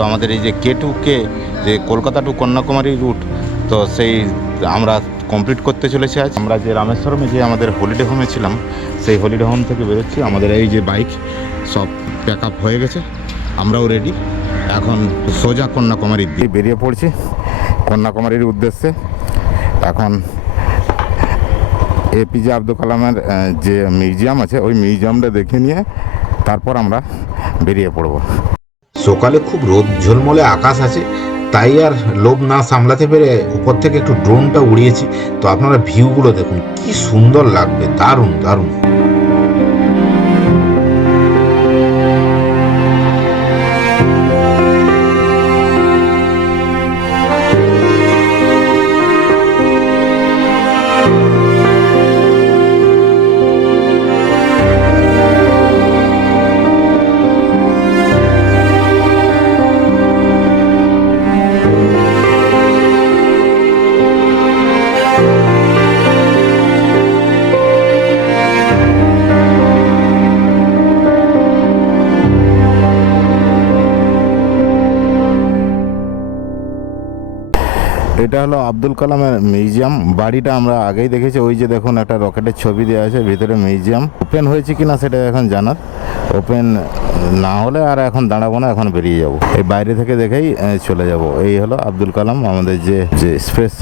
তো আমাদের এই যে K2K যে কলকাতা টু কন্যাকুমারী রুট, তো সেই আমরা কমপ্লিট করতে চলেছি আজ। আমরা যে রামেশ্বরমে যে আমাদের হলিডে হোমে ছিলাম, সেই হলিডে হোম থেকে বেরোচ্ছি। আমাদের এই যে বাইক সব প্যাক আপ হয়ে গেছে, আমরাও রেডি। এখন সোজা কন্যাকুমারীর দিকে বেরিয়ে পড়ছি, কন্যাকুমারীর উদ্দেশ্যে। এখন APJ আব্দুল কালামের যে মিউজিয়াম আছে, ওই মিউজিয়ামটা দেখে নিয়ে তারপর আমরা বেরিয়ে পড়ব। সকালে খুব রোদ ঝলমলে আকাশ আছে, তাই আর লোভ না সামলাতে পেরে উপর থেকে একটু ড্রোনটা উড়িয়েছি। তো আপনারা ভিউগুলো দেখুন, কি সুন্দর লাগবে, দারুণ দারুণ। এটা হলো আব্দুল কালামের মিউজিয়াম। বাড়িটা আমরা আগেই দেখেছি, ওই যে দেখুন একটা রকেটের ছবি দেওয়া আছে, ভিতরে মিউজিয়াম। ওপেন হয়েছে কিনা সেটা এখন জানার, ওপেন না হলে আর এখন দাঁড়াবো না, এখন বেরিয়ে যাব। এই বাইরে থেকে দেখেই চলে যাব। এই হলো আব্দুল কালাম, আমাদের যে স্পেস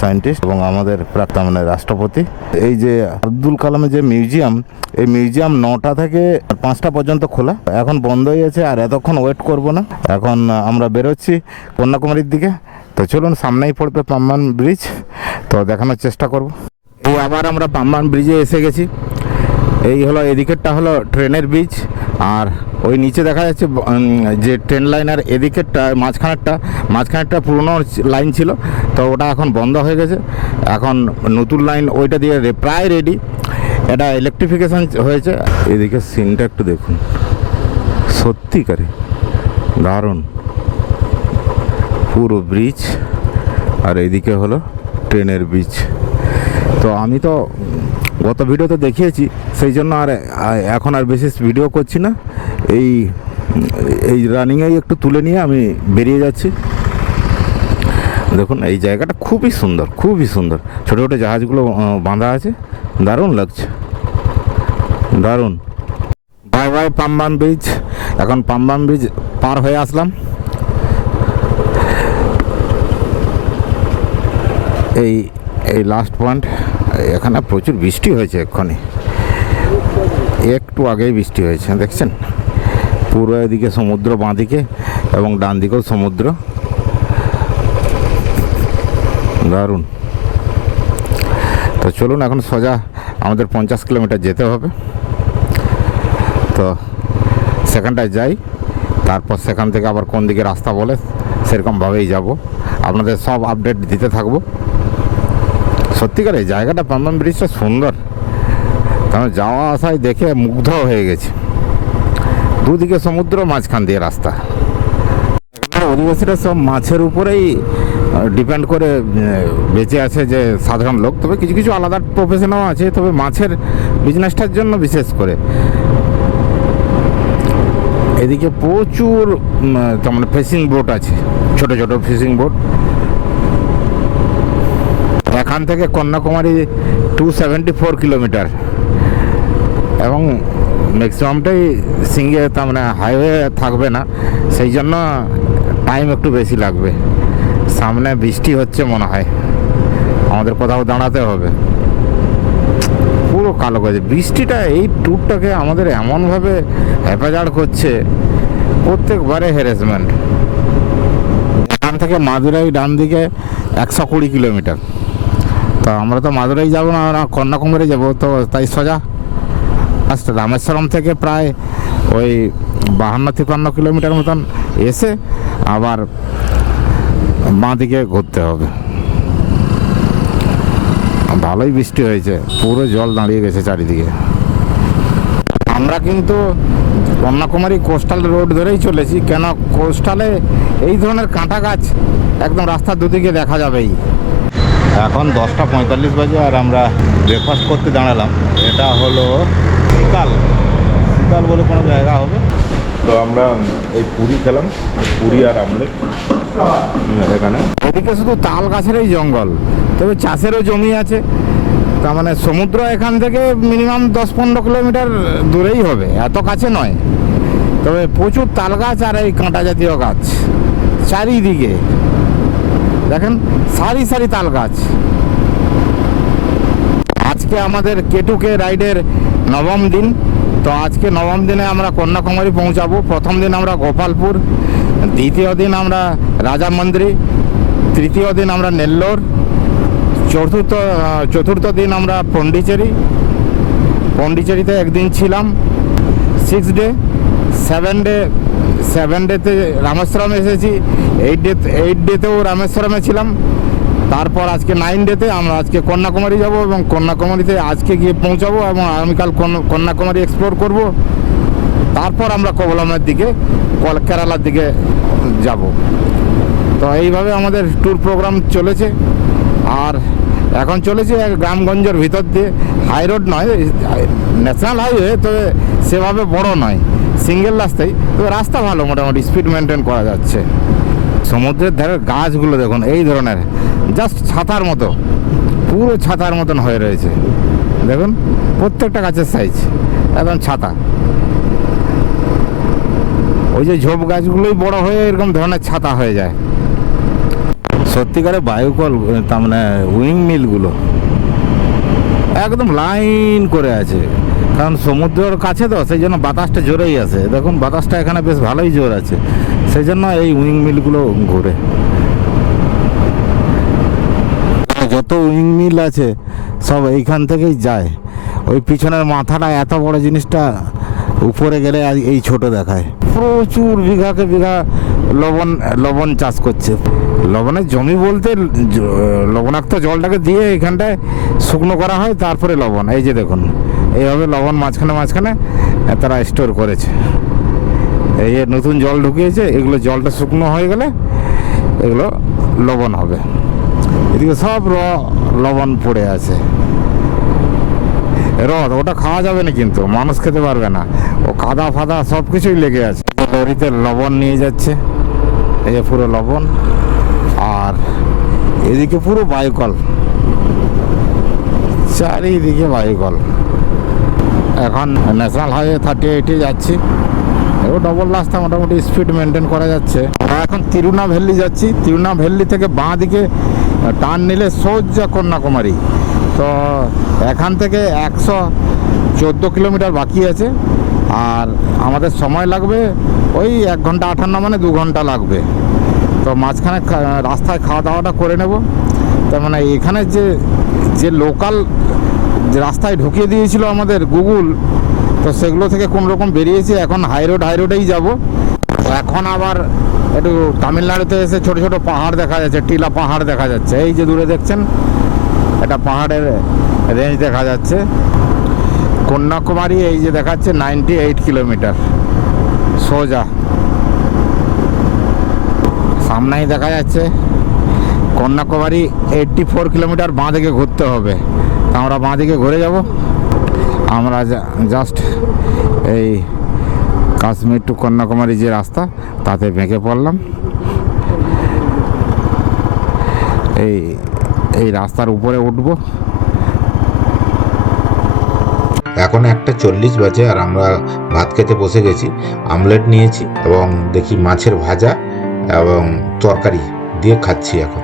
সায়েন্টিস্ট এবং আমাদের প্রাক্তন মানে রাষ্ট্রপতি। এই যে আব্দুল কালামের যে মিউজিয়াম, এই মিউজিয়াম 9টা থেকে 5টা পর্যন্ত খোলা, এখন বন্ধ হয়ে আছে। আর এতক্ষণ ওয়েট করব না, এখন আমরা বেরোচ্ছি কন্যাকুমারীর দিকে। তো চলুন, সামনেই পড়বে পাম্বান ব্রিজ, তো দেখানোর চেষ্টা করব। এই আবার আমরা পাম্বান ব্রিজে এসে গেছি। এই হলো এদিকেরটা হলো ট্রেনের ব্রিজ, আর ওই নিচে দেখা যাচ্ছে যে ট্রেন লাইনের এদিকেরটা মাঝখানেরটা পুরনো লাইন ছিল, তো ওটা এখন বন্ধ হয়ে গেছে। এখন নতুন লাইন ওইটা দিয়ে প্রায় রেডি, এটা ইলেকট্রিফিকেশান হয়েছে। এদিকে সিনটা একটু দেখুন, সত্যিকারে দারুণ। পুরো ব্রিজ, আর এইদিকে হলো ট্রেনের ব্রিজ। তো আমি তো গত ভিডিওতে দেখিয়েছি, সেই জন্য আর এখন আর বিশেষ ভিডিও করছি না। এই রানিংয়েই একটু তুলে নিয়ে আমি বেরিয়ে যাচ্ছি। দেখুন এই জায়গাটা খুবই সুন্দর, খুবই সুন্দর। ছোটো ছোটো জাহাজগুলো বাঁধা আছে, দারুণ লাগছে, দারুণ। Bye bye Pamban bridge. এখন পাম্বান ব্রিজ পার হয়ে আসলাম। এই লাস্ট পয়েন্ট। এখানে প্রচুর বৃষ্টি হয়েছে, এক্ষুনি একটু আগেই বৃষ্টি হয়েছে, দেখছেন? পুরো এদিকে সমুদ্র, বাঁদিকে এবং ডান দিকেও সমুদ্র, দারুণ। তো চলুন, এখন সোজা আমাদের 50 কিলোমিটার যেতে হবে। তো সেখানটায় যাই, তারপর সেখান থেকে আবার কোন দিকে রাস্তা বলে সেরকমভাবেই যাব। আপনাদের সব আপডেট দিতে থাকবো। সত্যিকার এই জায়গাটা, পাম্বান ব্রিজটা সুন্দর, কারণ যাওয়া আসায় দেখে মুগ্ধ হয়ে গেছে। দুদিকে সমুদ্র, মাঝখান দিয়ে রাস্তা। অধিবাসীরা সব মাছের উপরেই ডিপেন্ড করে বেঁচে আছে, যে সাধারণ লোক। তবে কিছু কিছু আলাদা প্রফেশনও আছে, তবে মাছের বিজনেসটার জন্য বিশেষ করে। এদিকে প্রচুর মানে ফিশিং বোট আছে, ছোট ছোট ফিশিং বোট। এখান থেকে কন্যাকুমারী 274 কিলোমিটার, এবং ম্যাক্সিমামটাই তার মানে হাইওয়ে থাকবে না, সেই জন্য টাইম একটু বেশি লাগবে। সামনে বৃষ্টি হচ্ছে মনে হয়, আমাদের কোথাও দাঁড়াতে হবে। পুরো কালো করে বৃষ্টিটা এই ট্যুরটাকে আমাদের এমনভাবে হেফাজত করছে, প্রত্যেকবারে হ্যারাসমেন্ট। এখান থেকে মাদুরাই ডান দিকে 120 কিলোমিটার। তো আমরা তো মাদুরাই যাবো না, আমরা কন্যাকুমারী যাবো। তো তাই সোজা আচ্ছা, রামেশ্বরম থেকে প্রায় ওই 52-53 কিলোমিটার মতন এসে আবার বাঁ দিকে ঘুরতে হবে। ভালোই বৃষ্টি হয়েছে, পুরো জল দাঁড়িয়ে গেছে চারিদিকে। আমরা কিন্তু কন্যাকুমারী কোস্টাল রোড ধরেই চলেছি, কেন কোস্টালে এই ধরনের কাঁটা গাছ একদম রাস্তার দুদিকে দেখা যাবেই। এখন 10:45 বাজে, আর আমরা ব্রেকফাস্ট করতে দাঁড়ালাম। এটা হলো শীতাল বলে কোনো জায়গা হবে, তো আমরা এই পুরি খেলাম, পুরি আর আমলেট এখানে। এদিকে শুধু তাল গাছেরই জঙ্গল, তবে চাষেরও জমি আছে। তার মানে সমুদ্র এখান থেকে মিনিমাম 10-15 কিলোমিটার দূরেই হবে, এত কাছে নয়। তবে প্রচুর তাল গাছ আর এই কাঁটা জাতীয় গাছ চারিদিকে দেখেন, সারি সারি তাল গাছ। আজকে আমাদের কেটুকে রাইডের নবম দিন। তো আজকে নবম দিনে আমরা কন্যাকুমারী পৌঁছাবো। প্রথম দিন আমরা গোপালপুর, দ্বিতীয় দিন আমরা রাজামন্দ্রি, তৃতীয় দিন আমরা নেল্লোর, চতুর্থ দিন আমরা পন্ডিচেরিতে একদিন ছিলাম 6 ডে। 7 ডেতে রামেশ্বরম এসেছি, 8 ডেতেও রামেশ্বরমে ছিলাম। তারপর আজকে 9 ডেতে আমরা আজকে কন্যাকুমারী যাব এবং কন্যাকুমারীতে আজকে গিয়ে পৌঁছাবো এবং আগামীকাল কন্যাকুমারী এক্সপ্লোর করব। তারপর আমরা কোবলামের দিকে, কেরালার দিকে যাব। তো এইভাবে আমাদের ট্যুর প্রোগ্রাম চলেছে। আর এখন চলেছে গ্রামগঞ্জের ভিতর দিয়ে, হাই রোড নয়, ন্যাশনাল হাইওয়ে, তবে সেভাবে বড় নয়, সিঙ্গেল রাস্তায়। তবে রাস্তা ভালো, মোটামুটি স্পিড মেনটেন করা যাচ্ছে। সমুদ্রের ধারের গাছগুলো দেখুন, এই ধরনের জাস্ট ছাতার মতো, পুরো ছাতার মতন হয়ে রয়েছে। দেখুন প্রত্যেকটা গাছের সাইজ একদম ছাতা। ওই যে ঝোপ গাছগুলোই বড় হয়ে এরকম ধরনের ছাতা হয়ে যায়। সত্যিকারে বায়ুকল, তার মানে উইং মিলগুলো একদম লাইন করে আছে, কারণ সমুদ্রের কাছে তো, সেই জন্য বাতাসটা জোরেই আছে। দেখুন বাতাসটা এখানে বেশ ভালোই জোর আছে, সেই জন্য এই উইং মিলগুলো ঘুরে। যত উইং মিল আছে সব এইখান থেকেই যায়। ওই পিছনের মাথাটা, এত বড় জিনিসটা উপরে গেলে এই ছোট দেখায়। প্রচুর বিঘাকে বিঘা লবণ চাষ করছে। লবণের জমি বলতে লবণাক্ত জলটাকে দিয়ে এখানটায় শুকনো করা হয়, তারপরে লবণ। এই যে দেখুন, এইভাবে লবণ মাঝখানে তারা স্টোর করেছে। এই যে নতুন জল ঢুকিয়েছে, এগুলো জলটা শুকনো হয়ে গেলে এগুলো লবণ হবে। এদিকে সব লবণ পড়ে আছে। ওটা খাওয়া যাবে না, কিন্তু মানুষ খেতে পারবে না, ও কাদা ফাদা সব কিছুই লেগে আছে। লরিতে লবণ নিয়ে যাচ্ছে, এই যে পুরো লবণ। আর এদিকে পুরো বায়ুকল, চারিদিকে বায়ুকল। এখন ন্যাশনাল হাইওয়ে 38-এ যাচ্ছি, এও ডবল রাস্তা, মোটামুটি স্পিড মেনটেন করা যাচ্ছে। এখন তিরুনাভেল্লি যাচ্ছি। তিরুনাভেল্লি থেকে বাঁ দিকে টার্ন নিলে সোজা কন্যাকুমারী। তো এখান থেকে 114 কিলোমিটার বাকি আছে। আর আমাদের সময় লাগবে ওই 1 ঘন্টা 58, মানে 2 ঘন্টা লাগবে। তো মাঝখানে রাস্তায় খাওয়া দাওয়াটা করে নেব। তার মানে এখানে যে লোকাল রাস্তায় ঢুকিয়ে দিয়েছিল আমাদের গুগল, তো সেগুলো থেকে কোনো রকম বেরিয়েছি। এখন হাইরোডেই যাব। এখন আবার একটু তামিলনাড়ুতে এসে ছোট ছোট পাহাড় দেখা যাচ্ছে, টিলা পাহাড় দেখা যাচ্ছে। এই যে দূরে দেখছেন, এটা পাহাড়ের রেঞ্জ দেখা যাচ্ছে। কন্যাকুমারী এই যে দেখাচ্ছে 98 কিলোমিটার সোজা, সামনেই দেখা যাচ্ছে। কন্যাকুমারী 84 কিলোমিটার বাঁ দিকে ঘুরতে হবে। তা আমরা বাঁ দিকে ঘুরে যাব। আমরা জাস্ট এই কাশ্মীর টু কন্যাকুমারী যে রাস্তা, তাতে বেঁকে পড়লাম। এই রাস্তার উপরে উঠবো। এখন 1:40 বাজে আর আমরা ভাত খেতে বসে গেছি। আমলেট নিয়েছি এবং দেখি মাছের ভাজা এবং তরকারি দিয়ে খাচ্ছি। এখন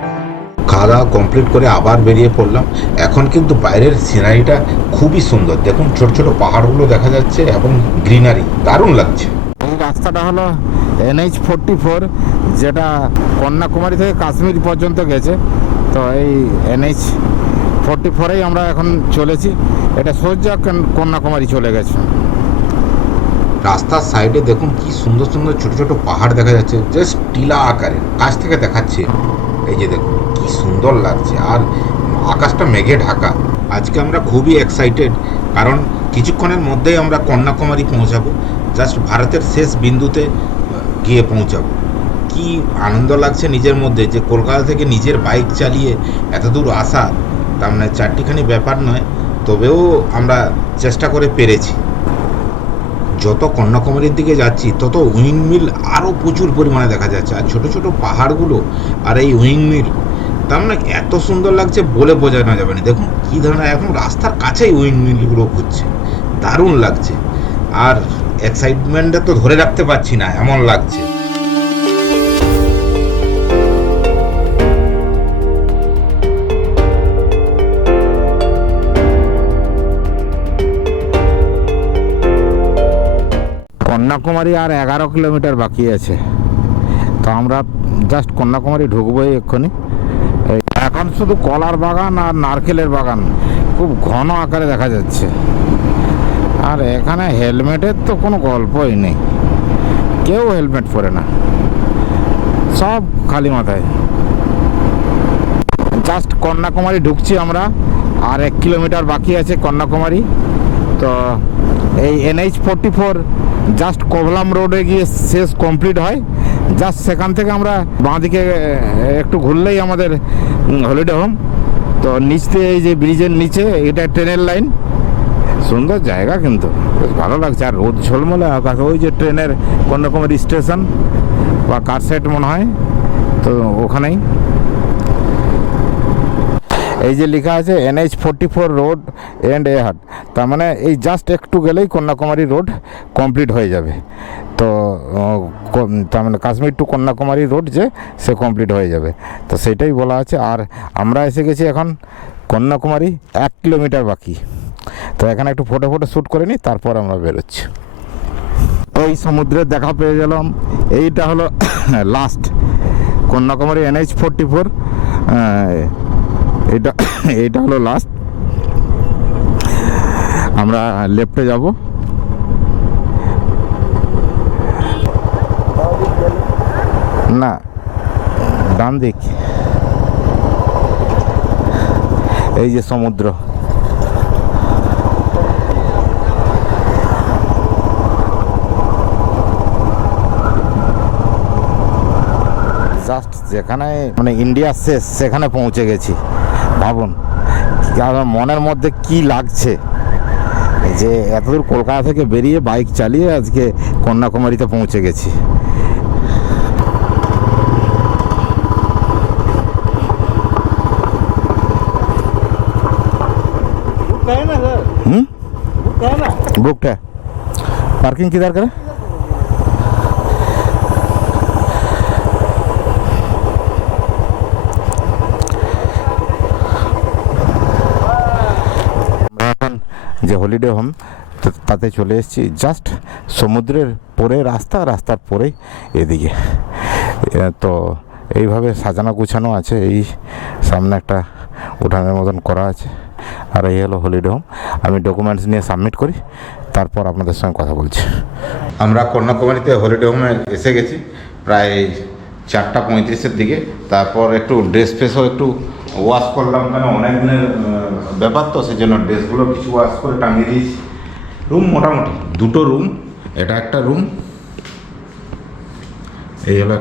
খাওয়া দাওয়া কমপ্লিট করে আবার বেরিয়ে পড়লাম। এখন কিন্তু বাইরের সিনারিটা খুবই সুন্দর, দেখুন ছোট ছোট পাহাড়গুলো দেখা যাচ্ছে এবং গ্রিনারি, দারুণ লাগছে। এই রাস্তাটা হলো NH-44, যেটা কন্যাকুমারী থেকে কাশ্মীর পর্যন্ত গেছে। তো এই NH-44-এই আমরা এখন চলেছি। এটা সোজা কন্যাকুমারী চলে গেছে। রাস্তার সাইডে দেখুন কি সুন্দর সুন্দর ছোট ছোট পাহাড় দেখা যাচ্ছে, জাস্ট টিলা আকারে কাছ থেকে দেখাচ্ছে। এই যে দেখুন কি সুন্দর লাগছে, আর আকাশটা মেঘে ঢাকা। আজকে আমরা খুবই এক্সাইটেড, কারণ কিছুক্ষণের মধ্যেই আমরা কন্যাকুমারী পৌঁছাবো। জাস্ট ভারতের শেষ বিন্দুতে গিয়ে পৌঁছাবো। কি আনন্দ লাগছে নিজের মধ্যে, যে কলকাতা থেকে নিজের বাইক চালিয়ে এত দূর আসা, তার মানে চারটিখানি ব্যাপার নয়, তবেও আমরা চেষ্টা করে পেরেছি। যত কন্যাকুমারীর দিকে যাচ্ছি তত উইন্ডমিল আরও প্রচুর পরিমাণে দেখা যাচ্ছে, আর ছোট ছোট পাহাড়গুলো আর এই উইন্ডমিল, তার মানে এত সুন্দর লাগছে বলে বোঝানো যাবে না। দেখুন কী ধরনের, এখন রাস্তার কাছেই উইন্ডমিলগুলো ঘুরছে, দারুণ লাগছে। আর এক্সাইটমেন্টটা তো ধরে রাখতে পারছি না, এমন লাগছে। কন্যাকুমারী আর 11 কিলোমিটার বাকি আছে, তো আমরা জাস্ট কন্যাকুমারী ঢুকবোই এক্ষুনি। এখন শুধু কলার বাগান আর নারকেলের বাগান খুব ঘন আকারে দেখা যাচ্ছে, আর এখানে হেলমেটের তো কোনো গল্পই নেই, কেউ হেলমেট পরে না, সব খালি মাথায়। জাস্ট কন্যাকুমারী ঢুকছি আমরা, আর 1 কিলোমিটার বাকি আছে কন্যাকুমারী। তো এই NH-44 জাস্ট কোভলাম রোডে গিয়ে শেষ কমপ্লিট হয়, জাস্ট সেখান থেকে আমরা বাঁদিকে একটু ঘুরলেই আমাদের হলিডে হোম। তো নিচ থেকে এই যে ব্রিজের নিচে এটা ট্রেনের লাইন, সুন্দর জায়গা কিন্তু বেশ ভালো লাগছে। আর রোদ ঝলমলে আকাশে, ওই যে ট্রেনের কন্যাকুমারী স্টেশন বা কারসেট মনে হয়, তো ওখানেই এই যে লেখা আছে NH-44 রোড এন্ড এ হাট, তার মানে এই জাস্ট একটু গেলেই কন্যাকুমারী রোড কমপ্লিট হয়ে যাবে। তো তার মানে কাশ্মীর টু কন্যাকুমারী রোড যে সে কমপ্লিট হয়ে যাবে, তো সেটাই বলা আছে। আর আমরা এসে গেছি এখন কন্যাকুমারী, 1 কিলোমিটার বাকি। তো এখানে একটু ফটো শ্যুট করে নিই, তারপর আমরা বেরোচ্ছি। ওই সমুদ্রের দেখা পেয়ে গেলাম, এইটা হলো লাস্ট কন্যাকুমারী NH-44, এইটা হলো লাস্ট। আমরা লেফটে যাব, না ডান দিক, এই যে সমুদ্র। জাস্ট যেখানে মানে ইন্ডিয়া শেষ সেখানে পৌঁছে গেছি। ভাবুন আমার মনের মধ্যে কি লাগছে যে এতদূর কলকাতা থেকে বেরিয়ে বাইক চালিয়ে আজকে কন্যাকুমারীতে পৌঁছে গেছি। बुक है, पार्किंग किधर करें? এখন যে হলিডে হোম তাতে চলে এসেছি, জাস্ট সমুদ্রের পরে রাস্তার পরেই এদিকে। তো এইভাবে সাজানো গুছানো আছে, এই সামনে একটা উঠানের মতন করা আছে, আর এই হলো হলিডে হোম। আমি ডকুমেন্টস নিয়ে সাবমিট করি, তারপর আপনাদের সঙ্গে কথা বলছি। আমরা কন্যাকুমারীতে হলিডে হোমে এসে গেছি প্রায় 4:35-এর দিকে। তারপর একটু ড্রেস ফ্রেসও একটু ওয়াশ করলাম, কেন অনেক দিনের ব্যাপার তো, সেই জন্য ড্রেসগুলো কিছু ওয়াশ করে টাঙিয়ে দিয়েছি। রুম মোটামুটি 2টো রুম, এটা একটা রুম, এই হলো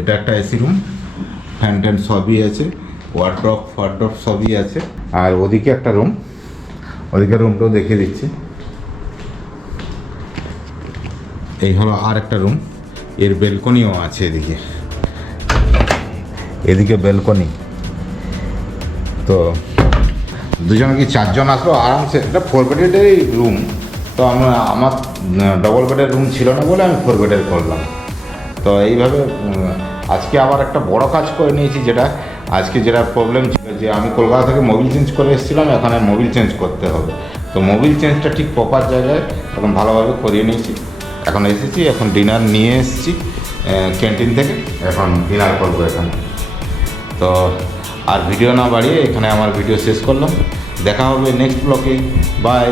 এটা একটা এসি রুম, ফ্যান ট্যান সবই আছে, ওয়ার্ড্রপ সবই আছে। আর ওদিকে একটা রুম, ওদিকে রুমটাও দেখিয়ে দিচ্ছি। এই হলো আর একটা রুম, এর বেলকনিও আছে এদিকে বেলকনি। তো দুজন কি 4 জন আসলো আরামসে। এটা 4 বেডেরই রুম, তো আমার ডবল বেডের রুম ছিল না বলে আমি 4 বেডের করলাম। তো এইভাবে আজকে আবার একটা বড় কাজ করে নিয়েছি, যেটা প্রবলেম ছিল যে আমি কলকাতা থেকে মোবিল চেঞ্জ করে এসেছিলাম, এখানে মোবিল চেঞ্জ করতে হবে। তো মোবিল চেঞ্জটা ঠিক প্রপার জায়গায় এখন ভালোভাবে করিয়ে নিয়েছি। এখন এসেছি, এখন ডিনার নিয়ে এসেছি ক্যান্টিন থেকে, এখন ডিনার করবো এখানে। তো আর ভিডিও না বাড়িয়ে এখানে আমার ভিডিও শেষ করলাম। দেখা হবে নেক্সট ব্লগে, বাই।